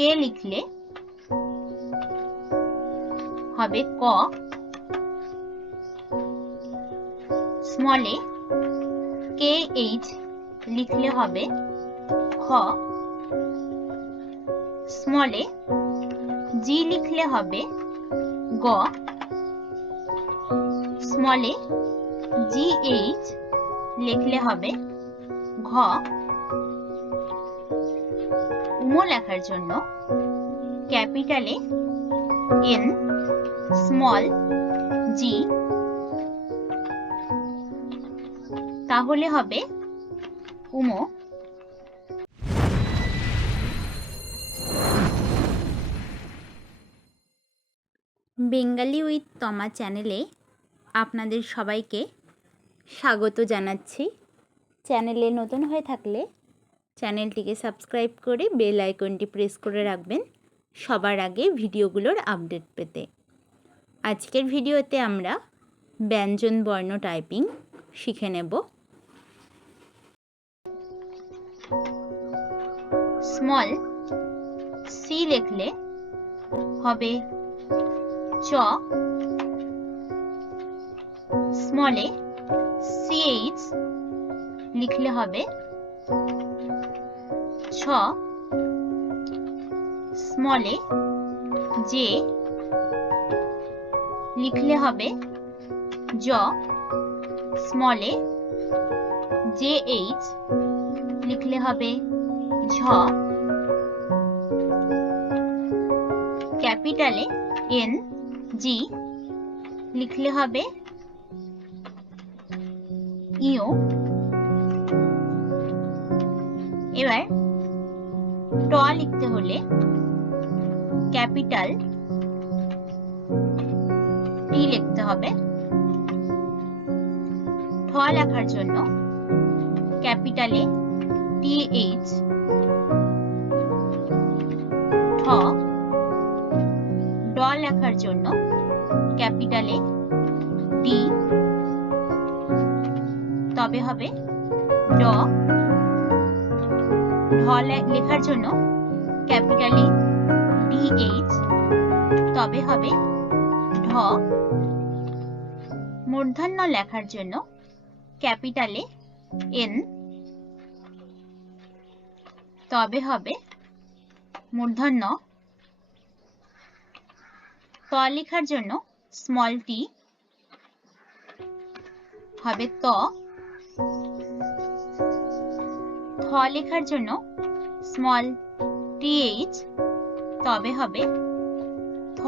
কে লিখলে হবে ক? স্মলে কে এইচ লিখলে হবে খ। স্মলে জি লিখলে হবে গ। স্মলে জি এইচ লিখলে হবে ঘ। উমো লেখার জন্য ক্যাপিটালে এন স্মল জি। তাহলে হবে উমো। বেঙ্গালি উইথ তমা চ্যানেলে আপনাদের সবাইকে স্বাগত জানাচ্ছি। চ্যানেলে নতুন হয়ে থাকলে চ্যানেলটিকে সাবস্ক্রাইব করে বেল আইকনটি প্রেস করে রাখবেন সবার আগে ভিডিওগুলোর আপডেট পেতে। আজকের ভিডিওতে আমরা ব্যঞ্জন বর্ণ টাইপিং শিখে নেব। স্মল সি লিখলে হবে চ, স্মলে সিএইচ লিখলে হবে ছ স্মলে জে লিখলে হবে জ স্মলে জে এইচ লিখলে হবে ঝ। ক্যাপিটালে এন জি লিখলে হবে ইও এবার ট লিখতে হলে ক্যাপিটাল টি লিখতে হবে। ঠ লেখার জন্য ক্যাপিটালে টি এইচ ঠ ড লেখার জন্য ক্যাপিটালে ডি তবে হবে ড ঢ লেখার জন্য ক্যাপিটালে ডি এইচ তবে হবে ঢ, মূর্ধন্য লেখার জন্য ক্যাপিটালে এন তবে হবে মূর্ধন্য। ত লেখার জন্য স্মল টি হবে ত। থ লেখার জন্য স্মল টিএইচ তবে হবে থ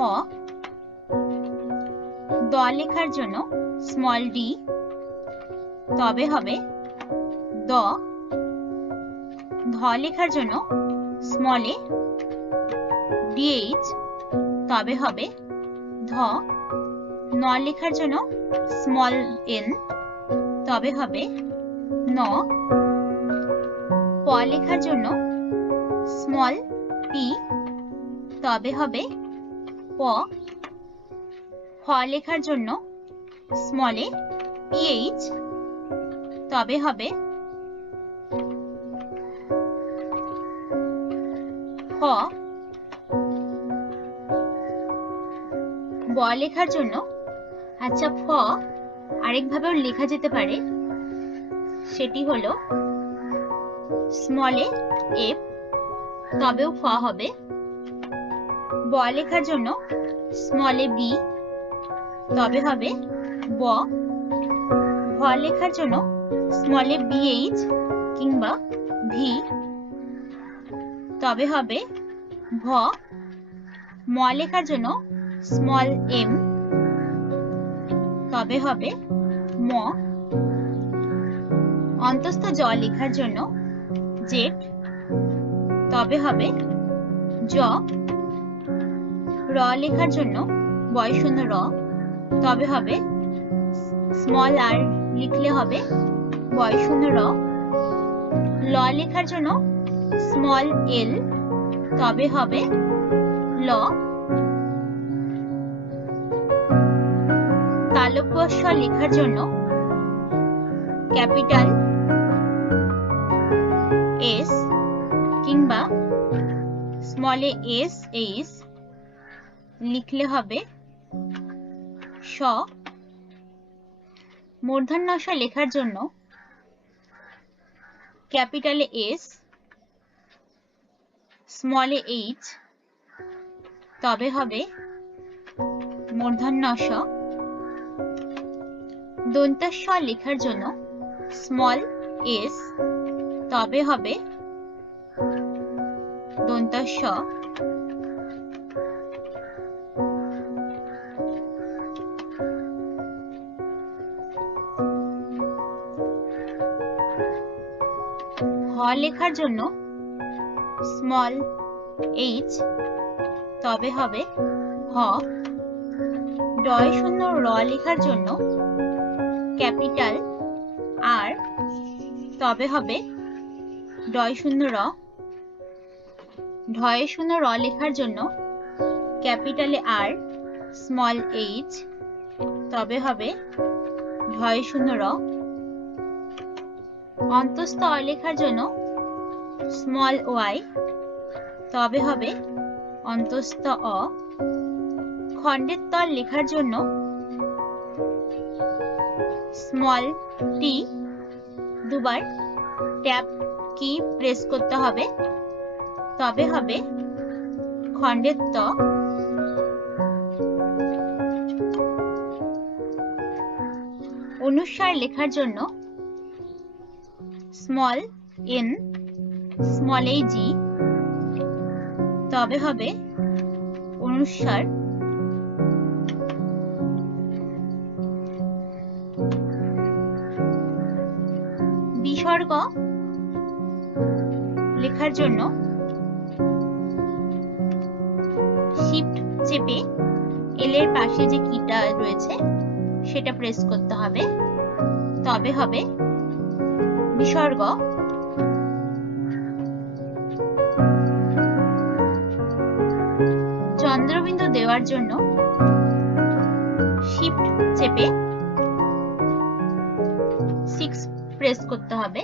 দ লেখার জন্য স্মল ডি তবে হবে দ ধ লেখার জন্য স্মল এ ডিএইচ তবে হবে ধ ন লেখার জন্য স্মল এন তবে হবে ন প লেখার জন্য স্মল পি তবে হবে প ফ লেখার জন্য স্মল পিএইচ তবে হবে ফ ব লেখার জন্য আচ্ছা ফ আরেকভাবেও লেখা যেতে পারে, সেটি হলো স্মলে এফ তবেও ফ হবে। ব লেখার জন্য স্মলে বি তবে হবে ব। ভ লেখার জন্য স্মলে বিএইচ কিংবা ভি তবে হবে ভ। ম লেখার জন্য স্মল এম তবে হবে ম। অন্তস্থ জ লেখার জন্য জেড তবে হবে জ র লেখার জন্য বয়শূন্য র তবে হবে স্মল আর লিখলে হবে বয়শূন্য র। ল লেখার জন্য স্মল এল তবে হবে ল। তালব্য লেখার জন্য ক্যাপিটাল এস কিংবা স্মলে এস এইচ লিখলে হবে স। মূর্ধন্য স লেখার জন্য ক্যাপিটালে এস স্মলে এইচ তবে হবে মূর্ধন্য স। দন্তস্ব লেখার জন্য স্মল এস তবে হবে? দন্তস্ব হ লেখার জন্য স্মল এইচ তবে হবে হ ডয় শূন্য র লেখার জন্য ক্যাপিটাল আর তবে হবে ডয় শূন্য র। ঢয়ে শূন্য র লেখার জন্য ক্যাপিটালে আর, স্মল এইচ তবে হবে ঢয় শূন্য র। অন্তস্থ অ লেখার জন্য স্মল ওয়াই তবে হবে অন্তস্থ অ। খণ্ডের তল লেখার জন্য স্মল টি দুবার ট্যাপ কি প্রেস করতে হবে? তবে হবে খণ্ডের ত। অনুসার লেখার জন্য স্মল এন স্মল এই জি তবে হবে অনুসার বিসর্গ লেখার জন্য শিফট চেপে এল এর পাশে যে কিটা রয়েছে, সেটা প্রেস করতে হবে। তবে হবে বিসর্গ। চন্দ্রবিন্দু দেওয়ার জন্য শিফট চেপে সিক্স প্রেস করতে হবে।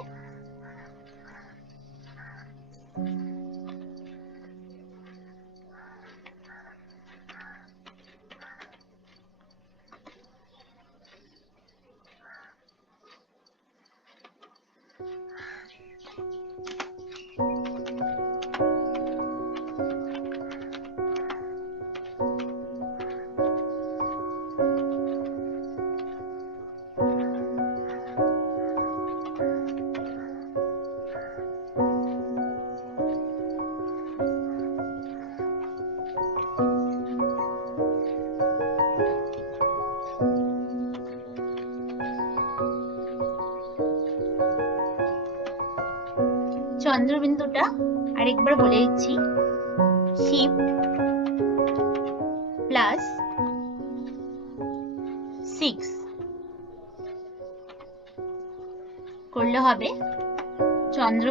চন্দ্রবিন্দুটা আরেকবার বলে দিচ্ছি। শিফট প্লাস সিক্স করলে হবে চন্দ্র